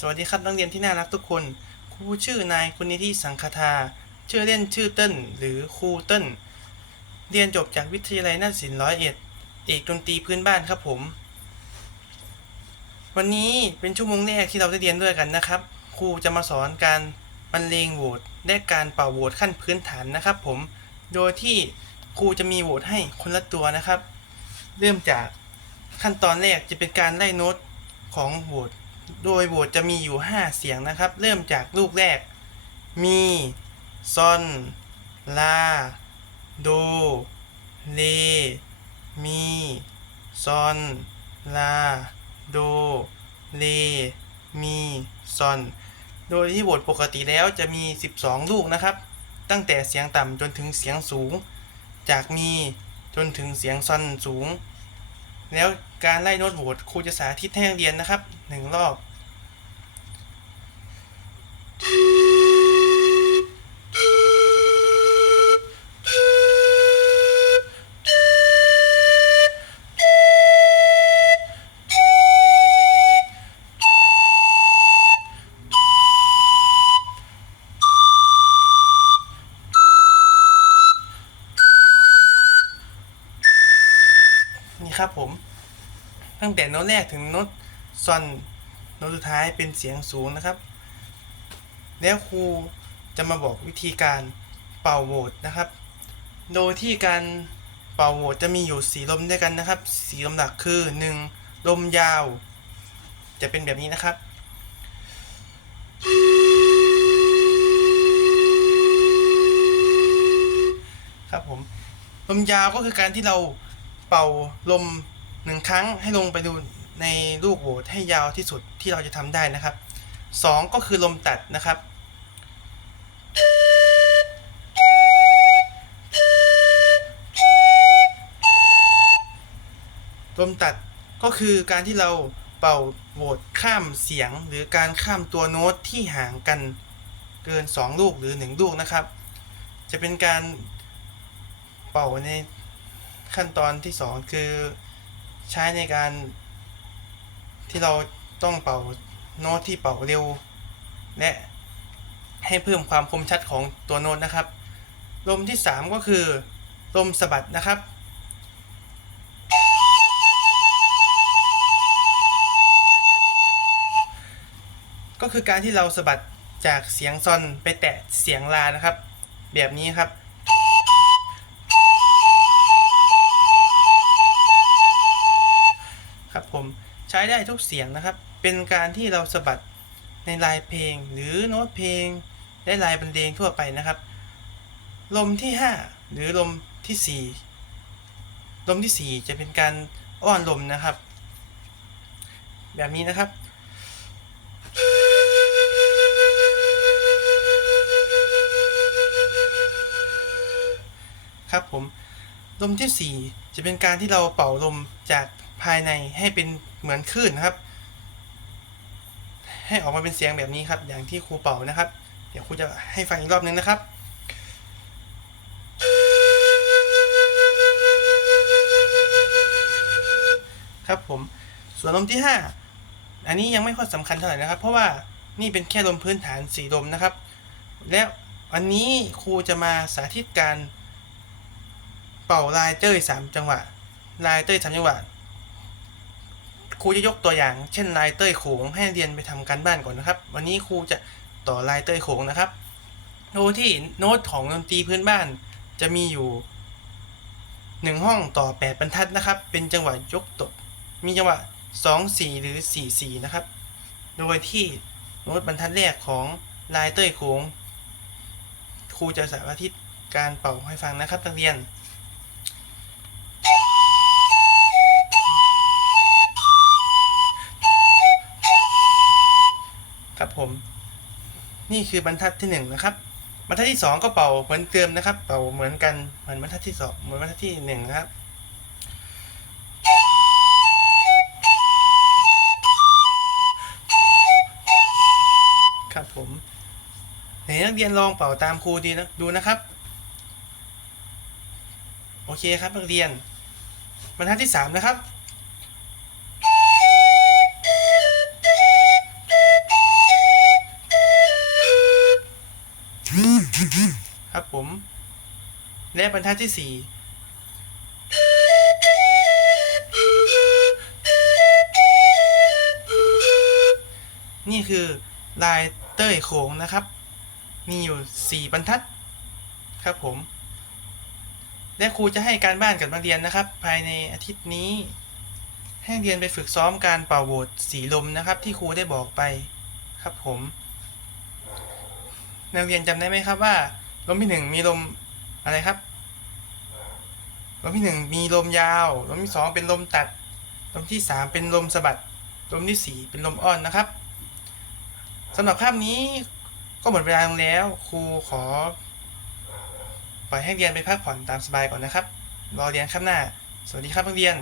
สวัสดีครับนักเรียนที่น่ารักทุกคน ครูชื่อนายคุณนิธิสังคทา ชื่อเล่นชื่อเติ้ลหรือครูเติ้ลเรียนจบจากวิทยาลัยนาฏศิลป์ร้อยเอ็ด เอกดนตรีพื้นบ้านครับผม วันนี้เป็นชั่วโมงแรกที่เราได้เรียนด้วยกันนะครับ ครูจะมาสอนการบรรเลงโหวตและการเป่าโหวตขั้นพื้นฐานนะครับผม โดยที่ครูจะมีโหวตให้คนละตัวนะครับ เริ่มจากขั้นตอนแรกจะเป็นการไล่โน้ตของโหวต โดยโหวตจะมีอยู่ 5 เสียงนะครับ เริ่มจากลูกแรก มีซอนลาโดเลมีซอนลาโดเลมีซอน โดยที่โหวตปกติแล้วจะมี 12 ลูกนะครับ ตั้งแต่เสียงต่ำจนถึงเสียงสูง จากมีจนถึงเสียงซอนสูง แล้วการไล่โน้ตโหวตครูจะสาธิตให้นักเรียนนะครับ หนึ่งรอบ นี่ครับผม ตั้งแต่โน้ตแรกถึงโน้ตซอน น้ตสุดท้ายเป็นเสียงสูงนะครับ แล้วครูจะมาบอกวิธีการเป่าโหวตนะครับ โดยที่การเป่าโหวตจะมีอยู่สีลมด้วยกันนะครับ สีลมหลักคือ 1. ลมยาว จะเป็นแบบนี้นะครับครับผมลมยาวก็คือการที่เราเป่าลมหนึ่งครั้งให้ลงไปดู ในลูกโหวตให้ยาวที่สุดที่เราจะทำได้นะครับสองก็คือลมตัดนะครับ ลมตัดก็คือการที่เราเป่าโหวตข้ามเสียงหรือการข้ามตัวโน้ตที่ห่างกันเกิน 2 ลูกหรือ 1 ลูกนะครับ จะเป็นการเป่าในขั้นตอนที่ 2 คือใช้ในการ ที่เราต้องเป่าโน้ตที่เป่าเร็ว และให้เพิ่มความคมชัดของตัวโน้ตนะครับ ลมที่ 3 ก็คือลมสะบัดนะครับ ก็คือการที่เราสะบัดจากเสียงซอนไปแตะเสียงลานะครับ แบบนี้ครับครับ ใช้ได้ทุกเสียงนะครับ เป็นการที่เราสะบัดในลายเพลง หรือโน้ตเพลงและลายบรรเลงทั่วไปนะครับ ลมที่ 5 หรือลมที่ 4 ลมที่ 4 จะเป็นการอ้อนลมนะครับ แบบนี้นะครับครับผม ลมที่ 4 จะเป็นการที่เราเป่าลมจากภายในให้เป็นเหมือนคลื่นนะครับ ให้ออกมาเป็นเสียงแบบนี้ครับ อย่างที่ครูเป่านะครับ เดี๋ยวครูจะให้ฟังอีกรอบนึงนะครับครับผมส่วนลมที่ 5 อันนี้ยังไม่ค่อยสำคัญเท่าไหร่นะครับ เพราะว่านี่เป็นแค่ลมพื้นฐานสีลมนะครับ และวันนี้ครูจะมาสาธิตการ เป่าลายเต้ยสามจังหวะ ลายเต้ยสามจังหวะ ครูจะยกตัวอย่าง เช่นลายเต้ยโขงให้เรียนไปทำการบ้านก่อนนะครับ วันนี้ครูจะต่อลายเต้ยโขงนะครับ โดยที่โน้ตของดนตรีพื้นบ้าน จะมีอยู่หนึ่งห้องต่อแปดบรรทัดนะครับ เป็นจังหวะยกตกมีจังหวะสองสี่หรือสี่สี่นะครับ โดยที่โน้ตบรรทัดแรกของลายเต้ยโขงครูจะสาธิตการเป่าให้ฟังนะครับนักเรียน นี่คือบรรทัดที่หนึ่งนะครับบรรทัดที่สองก็เป่าเหมือนเดิมนะครับ เป่าเหมือนกันเหมือนบรรทัดที่สองเหมือนบรรทัดที่หนึ่งนะครับครับผมไหนนักเรียนลองเป่าตามครูดีนะดูนะครับ โอเคครับนักเรียนบรรทัดที่สามนะครับ และบรรทัดที่สี่นี่คือลายเต้ยโขงนะครับ มีอยู่ 4 บรรทัดครับผม และครูจะให้การบ้านกับนักเรียนนะครับ ภายในอาทิตย์นี้ ให้นักเรียนไปฝึกซ้อมการเป่าโหวดสีลมนะครับ ที่ครูได้บอกไปครับผม นักเรียนจำได้ไหมครับว่า ลมที่หนึ่งมีลมอะไรครับ ลมที่หนึ่งมีลมยาว ลมที่สองเป็นลมตัด ลมที่สามเป็นลมสะบัด ลมที่สี่เป็นลมอ้อนนะครับสำหรับภาพนี้ก็หมดเวลาลงแล้ว ครูขอปล่อยให้เรียนไปพักผ่อนตามสบายก่อนนะครับ รอเรียนข้ามหน้า สวัสดีครับนักเรียน